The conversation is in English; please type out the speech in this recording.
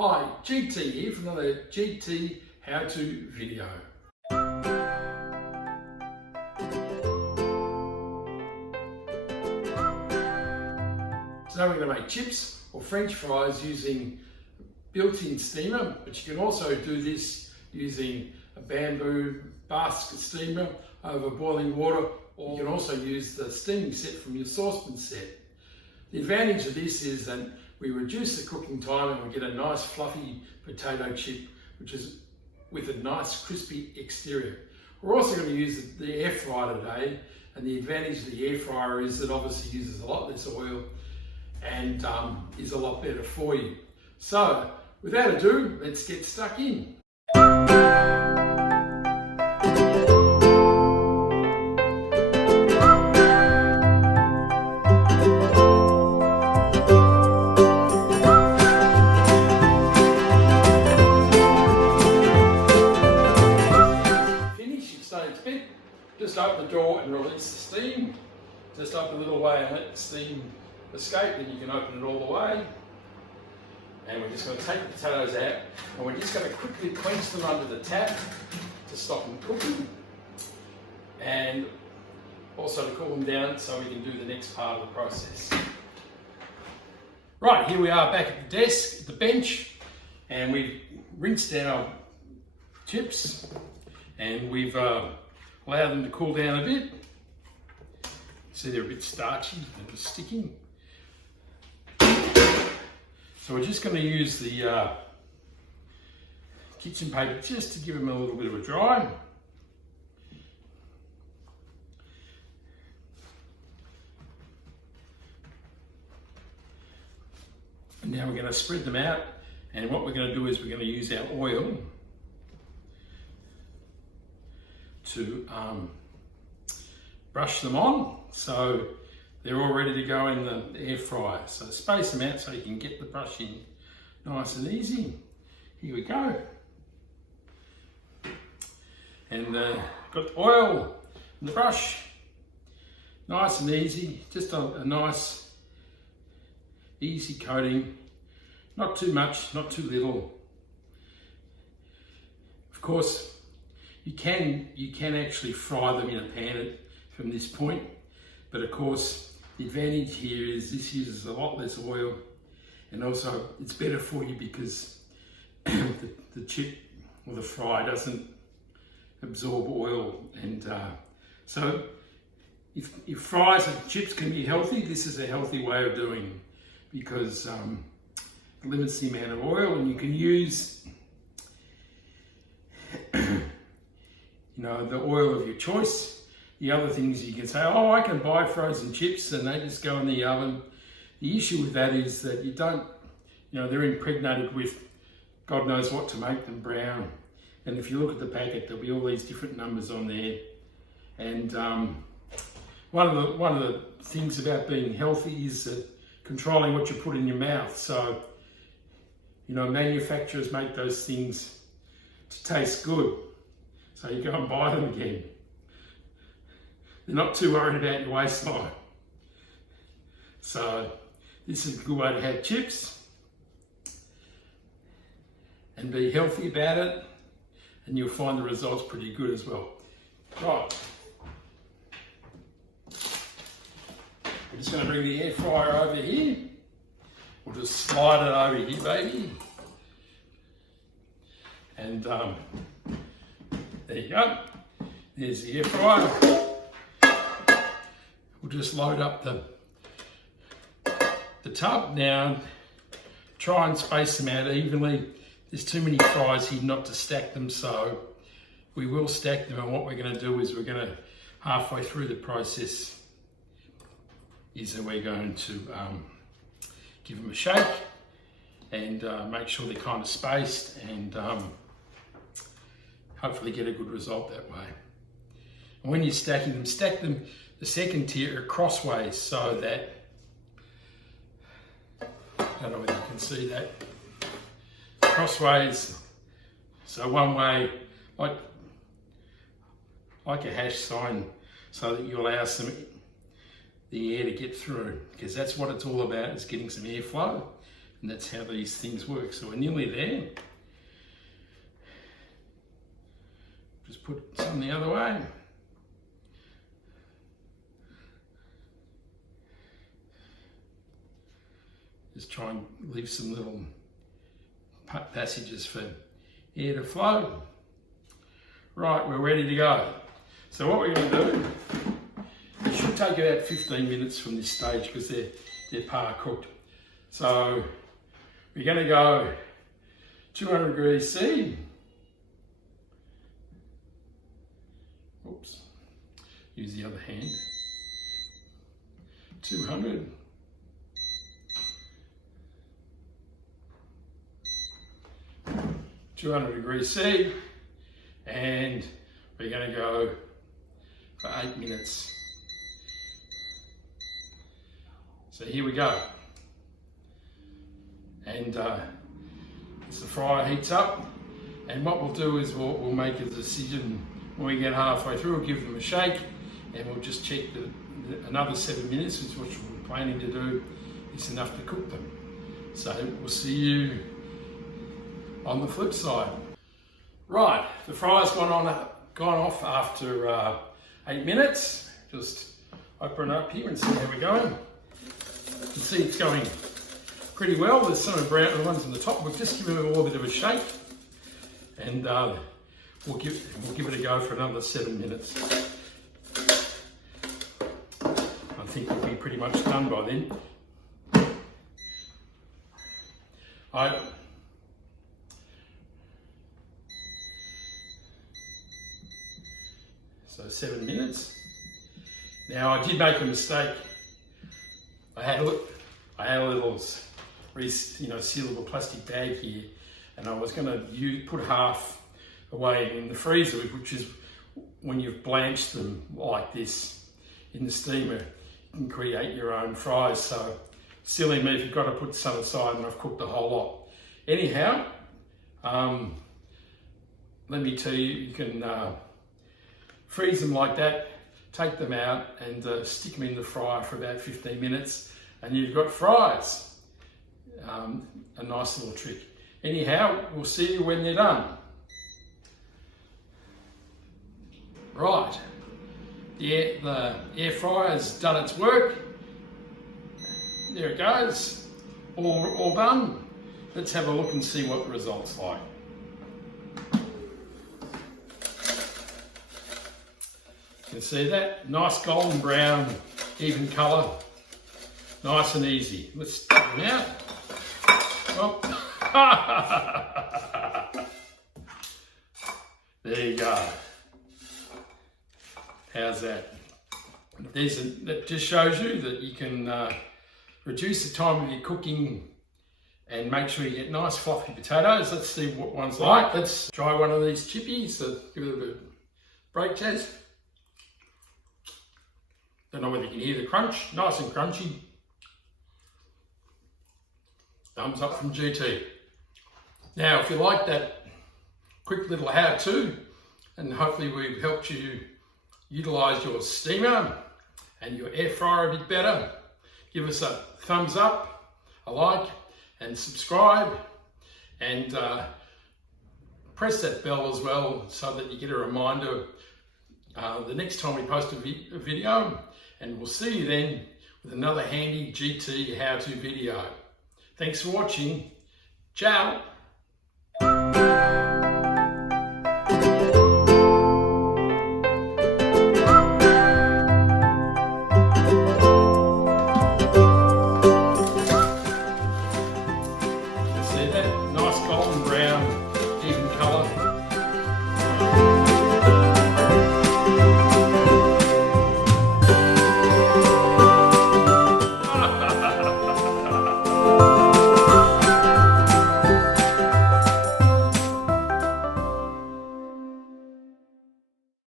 Hi, GT here from another GT how-to video. So we're going to make chips or French fries using built-in steamer, but you can also do this using a bamboo basket steamer over boiling water, or you can also use the steaming set from your saucepan set. The advantage of this is that we reduce the cooking time and we get a nice fluffy potato chip, which is with a nice crispy exterior. We're also going to use the air fryer today, and the advantage of the air fryer is that obviously uses a lot less oil and is a lot better for you. So without ado, let's get stuck in. Just open the door and release the steam. Just open a little way and let the steam escape, then you can open it all the way. And we're just going to take the potatoes out and we're just going to quickly quench them under the tap to stop them cooking, and also to cool them down so we can do the next part of the process. Right, here we are back at the desk, at the bench, and we've rinsed our chips and we've allow them to cool down a bit. See, they're a bit starchy, they're sticking. So we're just going to use the kitchen paper just to give them a little bit of a dry. And now we're going to spread them out, and what we're going to do is we're going to use our oil to brush them on so they're all ready to go in the air fryer. So space them out so you can get the brush in nice and easy. Here we go. And got the oil and the brush, nice and easy, just a nice easy coating, not too much, not too little. Of course, you can actually fry them in a pan from this point, but of course the advantage here is this uses a lot less oil, and also it's better for you because the chip or the fry doesn't absorb oil. And so if fries and chips can be healthy, this is a healthy way of doing it because it limits the amount of oil, and you can use the oil of your choice. The other things you can say, oh, I can buy frozen chips and they just go in the oven. The issue with that is that you don't, they're impregnated with God knows what to make them brown. And if you look at the packet, there'll be all these different numbers on there. And one of the things about being healthy is controlling what you put in your mouth. So, manufacturers make those things to taste good. So you go and buy them again. They're not too worried about your waistline. So this is a good way to have chips and be healthy about it, and you'll find the results pretty good as well. Right. We're just going to bring the air fryer over here. We'll just slide it over here, baby. And there you go. There's the air fryer. We'll just load up the tub. Now, try and space them out evenly. There's too many fries here not to stack them, so we will stack them. And what we're going to do is we're going to, halfway through the process, is that we're going to give them a shake and make sure they're kind of spaced, and hopefully get a good result that way. And when you're stacking them, stack them the second tier crossways so that, I don't know whether you can see that, crossways, so one way, like a hash sign, so that you allow the air to get through, because that's what it's all about, is getting some airflow. And that's how these things work. So we're nearly there. Just put some the other way. Just try and leave some little passages for air to flow. Right, we're ready to go. So what we're going to do, it should take about 15 minutes from this stage because they're par cooked. So we're going to go 200 degrees C. Oops, use the other hand. 200. degrees C, and we're going to go for 8 minutes. So here we go. And as the fryer heats up, and what we'll do is we'll make a decision when we get halfway through. We'll give them a shake, and we'll just check that another 7 minutes, which we're planning to do, is enough to cook them. So we'll see you on the flip side. Right, the fryer's gone off after 8 minutes. Just open it up here and see how we're going. You can see it's going pretty well. There's some of the brown ones on the top. We'll just give it a little bit of a shake, and we'll give it a go for another 7 minutes. I think we'll be pretty much done by then. So 7 minutes. Now I did make a mistake. I had a little, sealable plastic bag here, and I was going to put half away in the freezer, which is when you've blanched them like this in the steamer, you can create your own fries. So silly me if you've got to put some aside, and I've cooked a whole lot. Anyhow, let me tell you, you can freeze them like that, take them out and stick them in the fryer for about 15 minutes, and you've got fries. A nice little trick. Anyhow, we'll see you when they're done. Right, the air fryer's done its work. There it goes, all done. Let's have a look and see what the result's like. You can see that, nice golden brown, even colour, nice and easy. Let's take them out. Oh. There you go. How's that? That just shows you that you can reduce the time of your cooking and make sure you get nice fluffy potatoes. Let's see what one's like. Let's try one of these chippies. So give it a bit of break test. Don't know whether you can hear the crunch. Nice and crunchy. Thumbs up from GT. Now, if you like that quick little how-to, and hopefully we've helped you utilise your steamer and your air fryer a bit better, give us a thumbs up, a like, and subscribe, and press that bell as well so that you get a reminder the next time we post a video, and we'll see you then with another handy GT how-to video. Thanks for watching. Ciao.